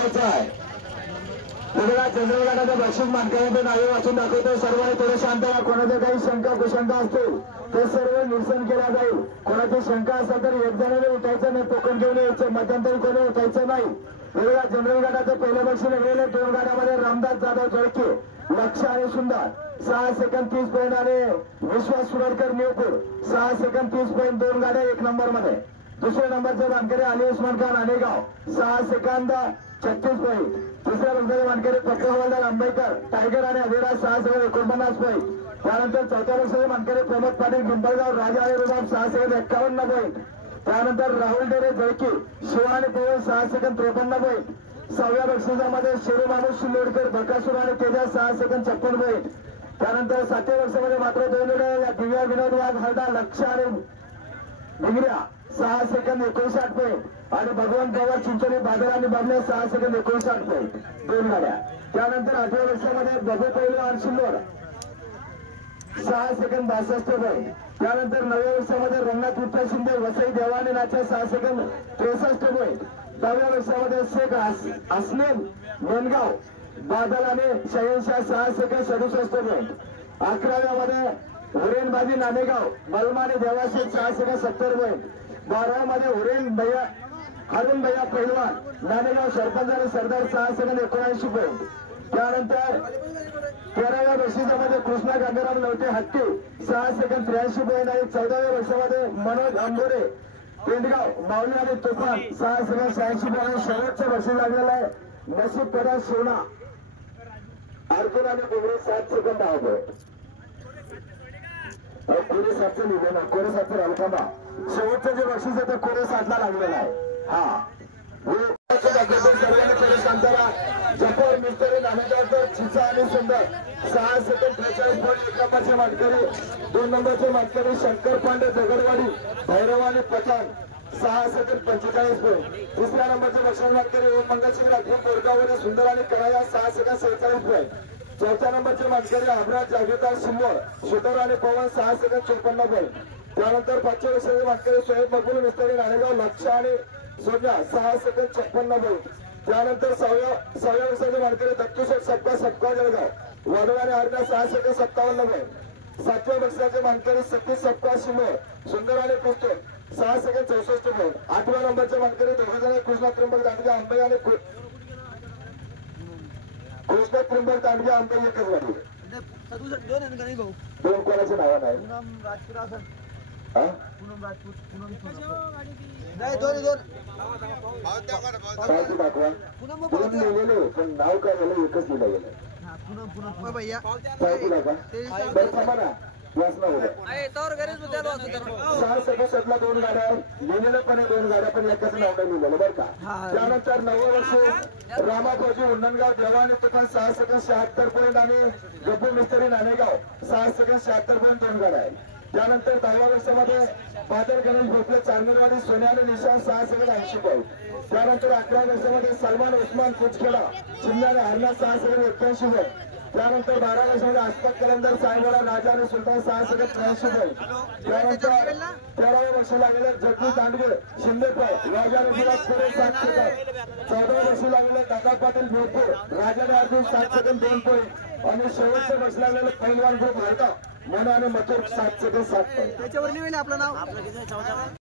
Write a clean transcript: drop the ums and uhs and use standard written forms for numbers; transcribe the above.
बघायचं आहे। तुम्हाला जनरल गटाचं बक्षीस मानकऱ्यांचं नावे वाचून दाखवतो। सर्वांनी थोडं शांत राहा। कोणाच्या काही शंका कुशंका असतील ते सर्व निरसन केला जाईल। कोणाची शंका असेल तर एक जणाने उठायचं नाही, टोकन घेऊन यायचं, मध्यंतरी कोणी उठायचं नाही। तुम्हाला जनरल गटाचं पहिलं बक्षीस मिळाले 2 गाड्यामध्ये रामदास जाधव जळके लक्ष आणि सुंदर 6 सेकंद 30 पॉईंट आणि विश्वास सुरडकर न्यूपूर 6 सेकंद 30 पॉईंट 2 गाड्या 1 नंबर मध्ये। दुसऱ्या नंबरचे मानकरी अली उस्मान खान आनेगाव 6 सेकंद 36 पॉईंट। तिसऱ्या नंबरचे मानकरी पक्का हवालदार आंबेकर टायगर आणि अभिराज 6 सेकंद 49 पॉईंट। त्यानंतर चौथ्या वर्षाचे मानकरी प्रमोद पाटील पिंपळगाव राजा आणि रुबाब 6 सेकंद 51 पॉईंट। त्यानंतर राहुल डेरे जळकी शिवा आणि पवन 6 सेकंद 53 पॉईंट। 6व्या बक्षिसामध्ये शेरू माणूस शिल्लोडकर बकासूर आणि तेजा 6 सेकंद 56 पॉईंट। त्यानंतर 7व्या वर्षामध्ये मात्र 2 मिळालेल्या दिव्या विनोद वाघ हरडा लक्ष आणि भिंगऱ्या 6 सेकंद 59 पॉईंट आणि भगवान पवार चिंचोली बादल आणि बाबल्या 6 सेकंद 59 पॉईंट 2 गाड्या। त्यानंतर 8व्या वर्षामध्ये बबू पहिलवान शिल्लोड 6 सेकंद 62 पॉईंट। त्यानंतर 9व्या वर्षामध्ये रंगनाथ विठ्ठल शिंदे वसई देवानी नाच्या 6 सेकंद 63 पॉईंट। 10व्या वर्षामध्ये शेख असनेम मेनगाव बादल आणि शहनशाह 6 सेकंद 67 पॉईंट। 11व्या मध्ये हुरेनबाजी नाणेगाव बलमाने देवाशेठ 6 सेकंद 70 पॉईंट। 12व्या मध्ये हुरेन भैया हरुण भैया पहिलवान नाणेगाव सरपंच आणि सरदार 6 सेकंद 79 पॉईंट। त्यानंतर 13व्या बक्षिसामध्ये कृष्णा गंगाराम लवटे हत्ती 6 सेकंद 83 पॉईंट आणि 14व्या वर्षामध्ये मनोज अंबोरे पेंडगाव माऊली आणि तुफान 6 सेकंद 86 पॉईंट। शेवटचं बक्षीस लागलेलं आहे नसीब पदा सोना अर्जुन आणि बुमरे 7 सेकंद आहे। कोरे 7चं लिहिलं ना, कोरे 7चं रालकांबा शेवटचं जे बक्षीस आहे ते कोरे 7ला लागलेलं आहे। हा जफर मिस्त्री नामेगावकर चिचा आणि सुंदर 6 सेकंद 43 पॉईंट। 1 नंबरचे मानकरी 2 नंबरचे मानकरी शंकर पांडे दगडवाडी भैरव आणि पठाण 6 सेकंद 45 पॉईंट। तिसऱ्या नंबरचे बक्षीस मानकरी ओम मंगल सिंग राठोड बोरगावरे सुंदर आणि कराया 6 सेकंद 47 पॉईंट। चौथ्या नंबरचे मानकरी अमराज जागीरदार सिल्लोड शुटर आणि पवन 6 सेकंद 54 पॉईंट। त्यानंतर 5व्या वर्षाचे मानकरी सोहेब मकबूल मिस्त्री नाणेगाव लक्ष आणि सोन्या 6 सेकंद 56 पॉईंट। त्यानंतर 6व्या वर्षाचे मानकरी दत्तूशेठ सबका जळगाव वादळ आणि हरण्या 6 सेकंद 57 पॉईंट। 7व्या वर्षाचे मानकरी सतीश सबका शिल्लोड सुंदर आणि पुस्तक 6 सेकंद 64 पॉईंट। 8व्या नंबरचे मानकरी दोघेजण कृष्णा त्र्यंबक दांडगे आंबे आणि कृष्णा त्र्यंबक दांडगे आंबे एकच गाडी 2 कोणाचे नाव नाही लिहिलेले पण नाव काय झालं एकच लिहिलं गेलं। 6 सेकंदला 2 गाड्या लिहिलेलं पण 2 गाड्या पण एकच नाव नाही लिहिलेलं बरं का। त्यानंतर 9व्या वर्षी रामाफौजी उन्ननगाव देवानी तुफान 6 सेकंद 76 पॉईंट आणि गब्बू मिस्त्री नाणेगाव 6 सेकंद 76 पॉईंट 2 गाड्या आहेत। त्यानंतर 10व्या वर्षामध्ये बादल गणेश भोसले चांदणवाडी सोन्याने निशाण 6 सेकंद 80 पॉईंट। त्यानंतर 11व्या वर्षामध्ये सलमान उस्मान कुचखेडा चिन्हाने हरण्या 6 सेकंद 81 पॉईंट। त्यानंतर 12व्या वर्षामध्ये आस्ताक कलंदर सायवाडा राजा आणि सुलतान 6 सेकंद 83 पॉईंट। त्यानंतर 13व्या वर्षी लागलेले जगदीश दांडगे शिंदेपाय राजा आणि विराज कोरे 7 सेकंद। 14व्या वर्षी लागलेले दादा पाटील भोरपूर राजाने अर्जुन 7 सेकंद 2 पॉईंट आणि शेवटचं वर्ष लागलेले पहिलवान ग्रुप हरटा मन आणि मथुर 7 सेकंद 7 पॉईंट। त्याच्यावर लिहिलं आपलं नाव